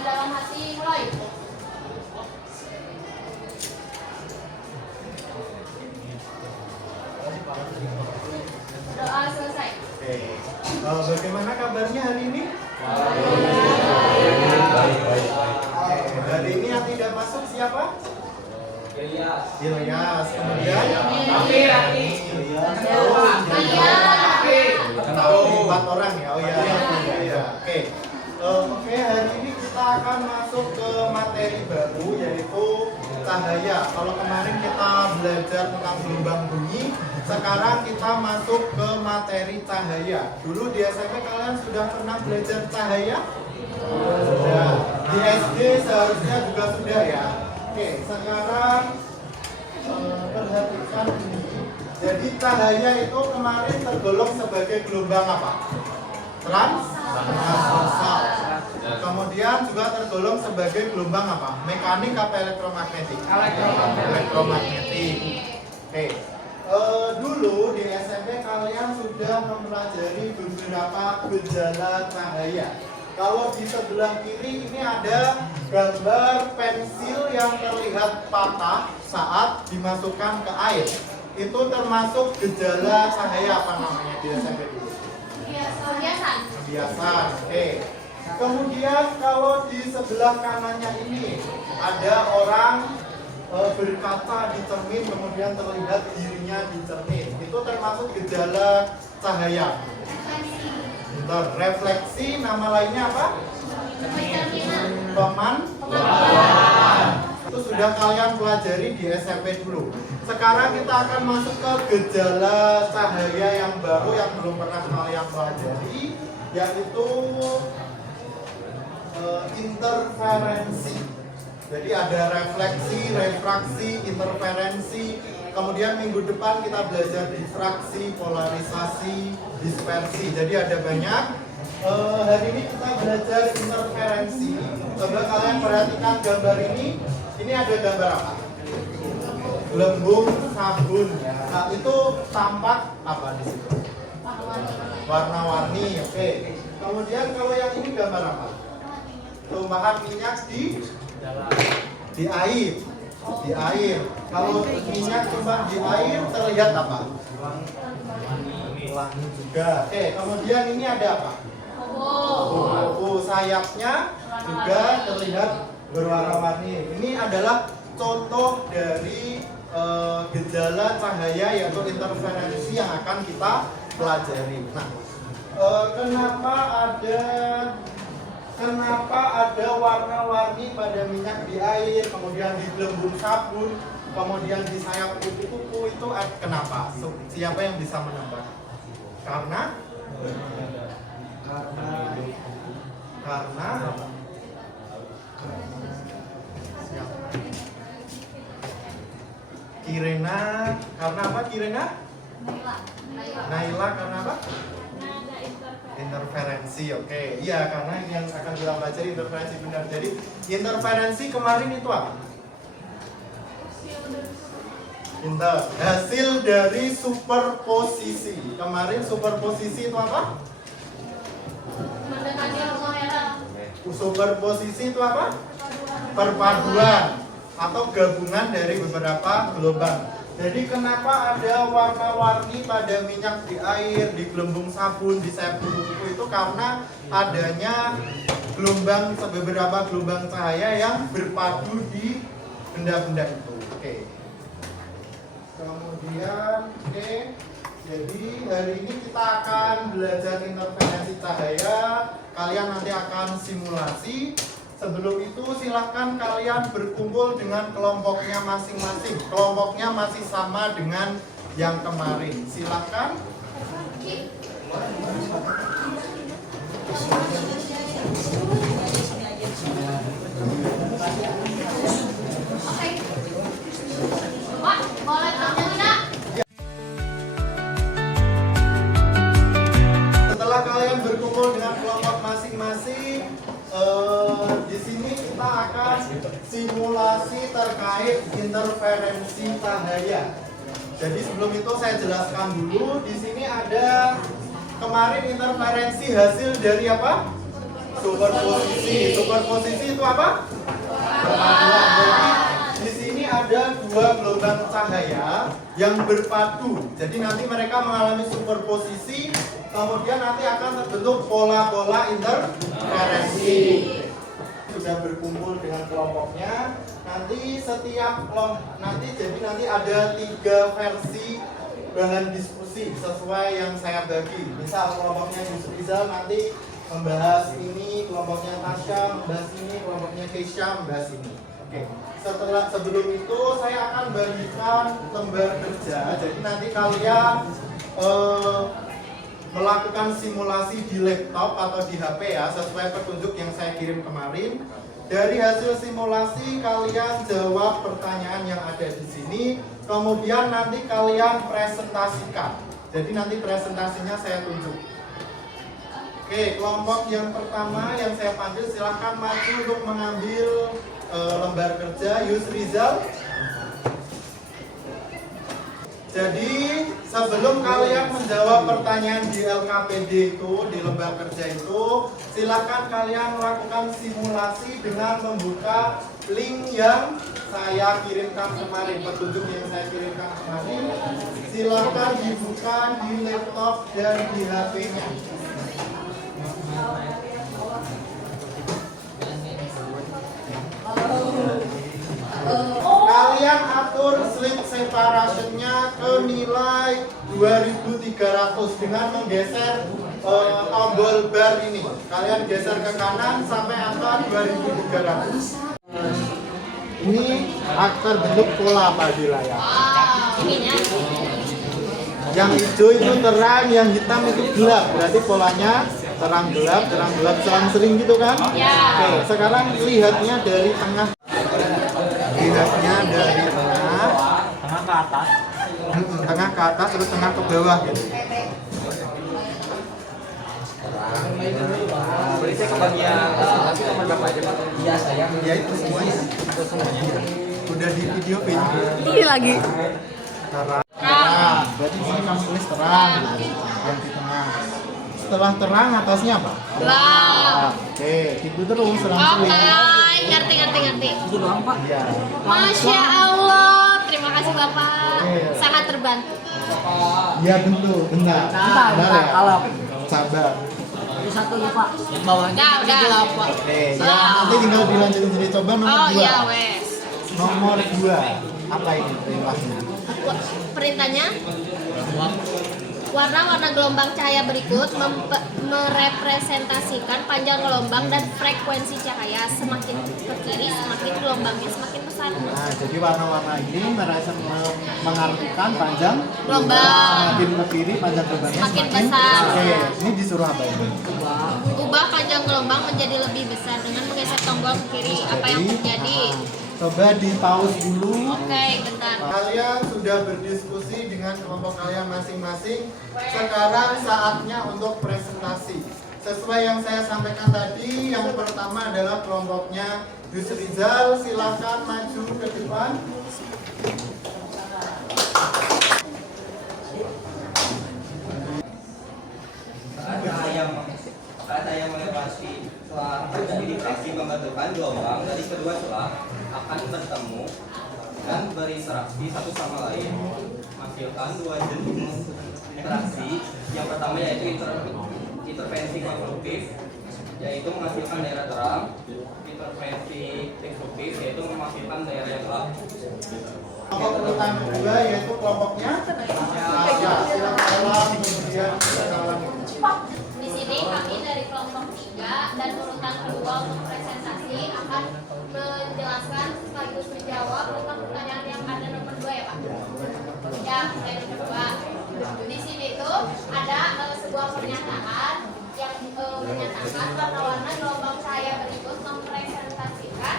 Dengan dalam hati mulai. Doa selesai. Oke. Bagaimana kabarnya hari ini? Baik. Hari ini yang tidak masuk siapa? Ilyas. Kemudian Raffi. Empat orang ya. Oh iya. Oke, hari ini kita akan masuk ke materi baru yaitu cahaya. Kalau kemarin kita belajar tentang gelombang bunyi, sekarang kita masuk ke materi cahaya. Dulu di SMP kalian sudah pernah belajar cahaya? Sudah. Di SD seharusnya juga sudah ya. Oke, sekarang perhatikan ini. Jadi cahaya itu kemarin tergolong sebagai gelombang apa? Transversal. Kemudian juga tergolong sebagai gelombang apa? Mekanik apa elektromagnetik? Elektromagnetik. Oke. Dulu di SMP kalian sudah mempelajari beberapa gejala cahaya. Kalau di sebelah kiri ini ada gambar pensil yang terlihat patah saat dimasukkan ke air. Itu termasuk gejala cahaya apa namanya di SMP dulu? Kebiasaan. Oke. Kemudian kalau di sebelah kanannya ini ada orang berkaca di cermin kemudian terlihat dirinya di cermin. Itu termasuk gejala cahaya. Refleksi, nama lainnya apa? Pemandangan. Itu sudah kalian pelajari di SMP dulu. Sekarang kita akan masuk ke gejala cahaya yang baru yang belum pernah kalian pelajari, yaitu interferensi. Jadi ada refleksi, refraksi, interferensi. Kemudian minggu depan kita belajar difraksi, polarisasi, dispersi. Jadi ada banyak. Hari ini kita belajar interferensi. Coba kalian perhatikan gambar ini. Ini ada gambar apa? Gelembung sabun. Nah, itu tampak apa di situ? Warna-warni. Oke. Kemudian kalau yang ini gambar apa? Tumpahan minyak di air. Di air. Kalau minyak tumpah di air terlihat apa? Pelangi juga. Oke, kemudian ini ada apa? Sayapnya juga terlihat berwarna-warni. Ini adalah contoh dari gejala cahaya yaitu interferensi yang akan kita pelajari. Nah, kenapa ada warna-warni pada minyak di air, kemudian di gelembung sabun, kemudian di sayap kupu-kupu itu kenapa? Siapa yang bisa menebak? Karena Kirena, karena apa Kirena? Naila karena apa? Interferensi, oke. Iya, karena yang akan kita pelajari interferensi benar. Jadi interferensi kemarin itu apa? Hasil dari superposisi. Kemarin superposisi itu apa? Superposisi itu apa? Perpaduan atau gabungan dari beberapa gelombang. Jadi kenapa ada warna-warni pada minyak di air, di gelembung sabun, di sayap kupu-kupu itu karena adanya beberapa gelombang cahaya yang berpadu di benda-benda itu. Oke. Kemudian, jadi hari ini kita akan belajar interferensi cahaya. Kalian nanti akan simulasi. Sebelum itu silahkan kalian berkumpul dengan kelompoknya masing-masing. Kelompoknya masih sama dengan yang kemarin. Silahkan. Setelah kalian berkumpul dengan kelompok masing-masing, di sini kita akan simulasi terkait interferensi cahaya. Jadi sebelum itu saya jelaskan dulu. Di sini ada kemarin interferensi hasil dari apa? superposisi. Superposisi itu apa? Perpaduan. Jadi di sini ada dua gelombang cahaya yang berpadu. Jadi nanti mereka mengalami superposisi, kemudian nanti akan terbentuk pola-pola interferensi. Sudah berkumpul dengan kelompoknya. Nanti setiap nanti ada 3 versi bahan diskusi sesuai yang saya bagi. Misal kelompoknya Yusuf Rizal nanti membahas ini, kelompoknya Tasya membahas ini, kelompoknya Keisha membahas ini. Oke. Sebelum itu saya akan bagikan lembar kerja. Jadi nanti kalian melakukan simulasi di laptop atau di HP ya, sesuai petunjuk yang saya kirim kemarin. Dari hasil simulasi kalian jawab pertanyaan yang ada di sini, kemudian nanti kalian presentasikan. Jadi nanti presentasinya saya tunjuk. Oke, kelompok yang pertama yang saya panggil silahkan maju untuk mengambil lembar kerja. Yusuf Rizal. Jadi sebelum kalian menjawab pertanyaan di LKPD itu, di lembar kerja itu, silakan kalian melakukan simulasi dengan membuka link yang saya kirimkan kemarin, petunjuk yang saya kirimkan kemarin. Silakan dibuka di laptop dan di HP-nya. Kalian atur slit separation-nya ke nilai 2300 dengan menggeser tombol bar ini. Kalian geser ke kanan sampai angka 2300. Ini aktor bentuk pola apa di layar? Yang hijau itu terang, yang hitam itu gelap. Berarti polanya terang gelap, selang-seling gitu kan? Ya. Oke, sekarang lihatnya dari tengah. Lihatnya dari tengah Tengah ke atas. tengah ke atas terus tengah ke bawah gitu. Boleh saya ke bagian tapi nomor berapa aja Pak? Iya saya. Ya itu semuanya. Itu semuanya. Udah di video ini. Ini lagi. Terang. Berarti di sini kamu tulis terang gitu. Yang di tengah. Setelah terang atasnya apa? Gelap. Oke, itu terus Oke, selang-seling. ngerti. Itu doang Pak. Iya. Masya Allah, terima kasih Bapak. Iya. Sangat terbantu. Iya bentuk, benar. Bentar, ya? kalau Sabar. itu satu ya Pak. Yang bawahnya Udah. gelap Pak. Oke, ya nanti tinggal dilanjutin jadi coba nomor Oh 2. iya wes. Nomor 2. Apa ini perintahnya? Perintahnya warna-warna gelombang cahaya berikut merepresentasikan panjang gelombang dan frekuensi cahaya. Semakin ke kiri, semakin gelombangnya semakin besar. Nah, jadi warna-warna ini mengartikan panjang Gelombang. Semakin ke kiri, panjang gelombangnya Semakin besar. Oke, ini disuruh apa ini? Ubah panjang gelombang menjadi lebih besar dengan menggeser tombol ke kiri. Apa yang terjadi? Coba di pause dulu. Oke, bentar. Kalian sudah berdiskusi dengan kelompok kalian masing-masing. Sekarang saatnya untuk presentasi. Sesuai yang saya sampaikan tadi, yang pertama adalah kelompoknya Yusuf Rizal. Silakan maju ke depan. Saat saya melewati celah didikasi membentukkan gelombang dari kedua celah akan bertemu dan berinteraksi satu sama lain, menghasilkan 2 jenis interaksi. Yang pertama yaitu intervensi konstruktif, yaitu menghasilkan daerah terang. Intervensi destruktif, yaitu menghasilkan daerah yang gelap. Kelompok urutan kedua yaitu kelompoknya Tasya. Silakan kemudian Di sini kami dari kelompok 3 dan urutan kedua untuk presentasi akan menjelaskan sekaligus menjawab tentang pertanyaan yang ada nomor 2 ya Pak. Ya, saya coba. Di sini itu ada sebuah pernyataan yang menyatakan warna-warna gelombang cahaya berikut mempresentasikan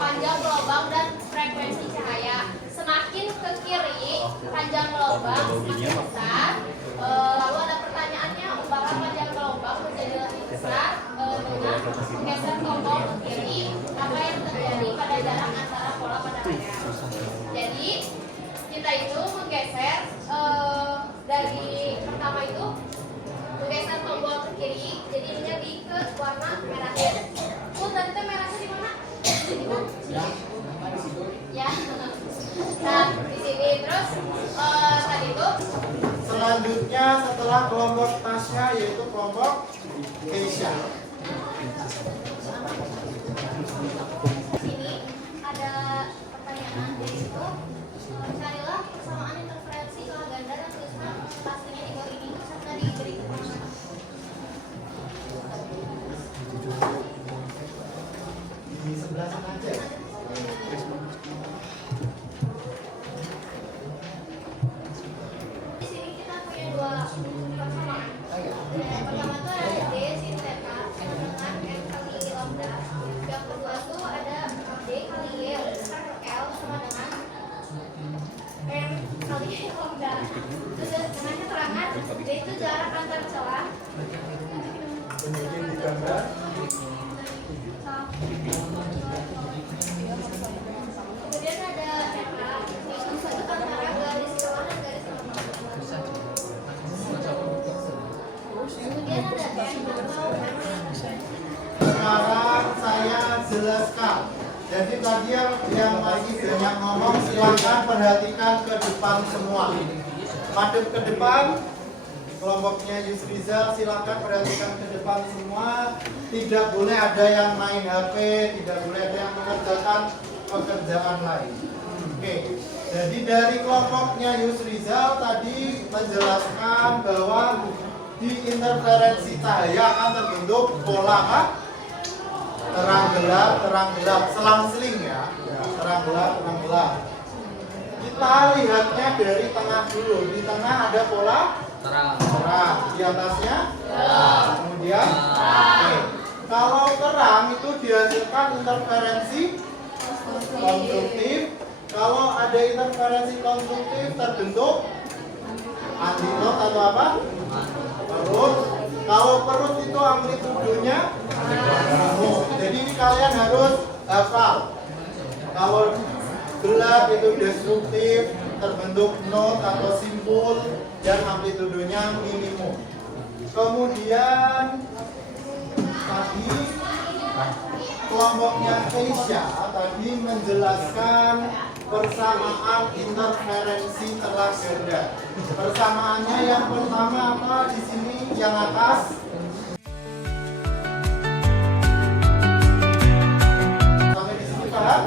panjang gelombang dan frekuensi cahaya. Semakin ke kiri, panjang gelombang semakin besar. Lalu ada pertanyaannya, ubah panjang gelombang menjadi lebih besar dengan menggeser tombol ke kiri. Apa yang terjadi pada jarak antara pola pada layar? Jadi kita itu menggeser dari pertama itu menggeser tombol ke kiri, jadi ini lebih ke warna setelah kelompok Tasya yaitu kelompok Keisha. Sini ada pertanyaan, yaitu carilah persamaan interferensi kelah ganda dan tuliskan pastinya di bawah ini serta diberi keterangan. Di sebelah sana aja. Di sini kita punya dua persamaan. Yang pertama itu ada D sin theta sama dengan M kali lambda. Yang kedua itu ada D kali Y L sama dengan M kali lambda. Terus dengan keterangan D itu jarak antar celah. Kemudian di gambar Kemudian ada theta, yaitu sudut antara garis celah dan garis lambda. Kemudian ada M atau M. sekarang saya jelaskan. Jadi tadi yang lagi banyak ngomong silakan perhatikan ke depan semua. Madep ke depan. Kelompoknya Yusrizal silakan perhatikan ke depan semua. Tidak boleh ada yang main HP, tidak boleh ada yang mengerjakan pekerjaan lain. Oke. Jadi dari kelompoknya Yusrizal tadi menjelaskan bahwa di interferensi cahaya akan terbentuk pola apa? Terang gelap, selang-seling ya. Terang gelap. Kita lihatnya dari tengah dulu. Di tengah ada pola Terang. di atasnya kemudian oke. Kalau terang itu dihasilkan interferensi konstruktif. Kalau ada interferensi konstruktif terbentuk antinot atau apa? Perut. Kalau perut itu amplitudonya jadi ini kalian harus hafal. Kalau gelap itu destruktif, terbentuk not atau simpul dan amplitudonya minimum. Kemudian tadi kelompoknya Keisha tadi menjelaskan persamaan interferensi telah ganda. Persamaannya yang pertama apa di sini yang atas? Sampai di sini paham?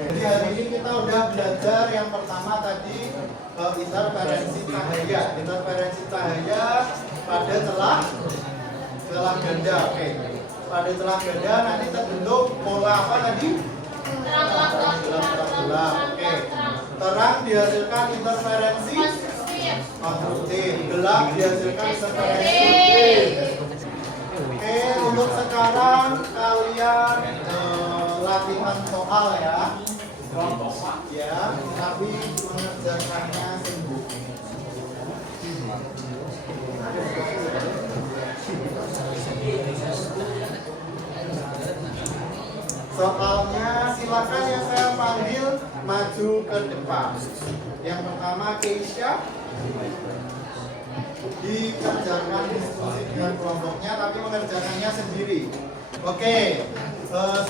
Jadi hari ini kita udah belajar yang pertama tadi interferensi cahaya. Interferensi cahaya pada celah ganda. Oke. Pada celah ganda nanti terbentuk pola apa tadi? Terang. Oke. Terang dihasilkan interferensi konstruktif. Gelap dihasilkan interferensi. Oke, untuk sekarang kalian latihan soal ya. Ya, tapi mengerjakannya sendiri. Soalnya silakan yang saya panggil maju ke depan. Yang pertama Keisha dikerjakan diskusi dengan kelompoknya tapi mengerjakannya sendiri. Oke,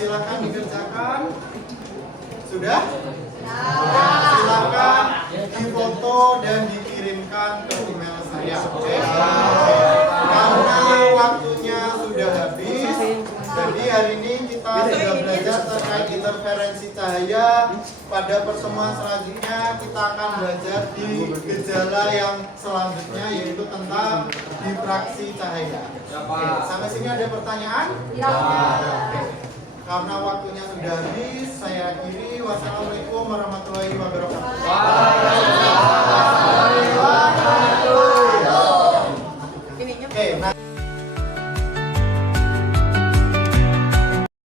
silakan dikerjakan. Sudah? Silakan difoto dan dikirimkan ke email saya. Oke? Karena waktunya sudah habis, jadi hari ini kita sudah belajar terkait interferensi cahaya. Pada pertemuan selanjutnya kita akan belajar di gejala yang selanjutnya yaitu tentang difraksi cahaya. Oke, sampai sini ada pertanyaan? Oke. Karena waktunya sudah habis, saya akhiri. Wassalamualaikum warahmatullahi wabarakatuh.